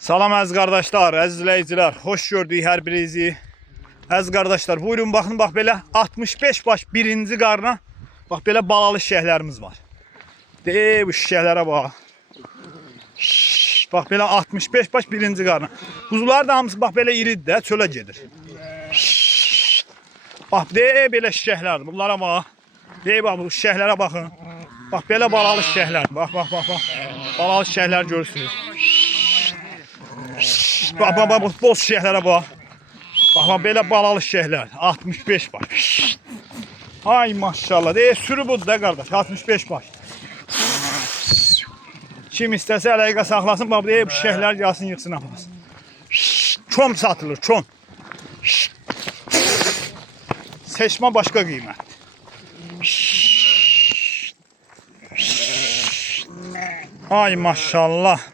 Salam əziz qardaşlar, əziz izləyicilər, xoş gördük hər birinizi. Əziz qardaşlar, buyurun baxın, bax belə 65 baş birinci qarına, bax belə balalı şişəklərimiz var. Bu şişəklərə bax. Bax belə 65 baş birinci qarına. Quzular da hamısı bax belə iridir də, çölə gedir. Bax belə şişəklərdir, bunlara bax. Bax bu şişəklərə baxın. Bax belə balalı şişəklər, bax. Balalı şişəklər görürsünüz. Bax, boz şişəklərə bax. Bax, belə balalı şişəklər. 65 baş. Ay maşallah. Sürü budur da qardaş. 65 baş. Kim istəsə əlaqə saxlasın. Bax, bu şişəklər gəlsin, yıxsın apasın. Çom satılır, çom. Seçmə başqa qiymət. Ay maşallah.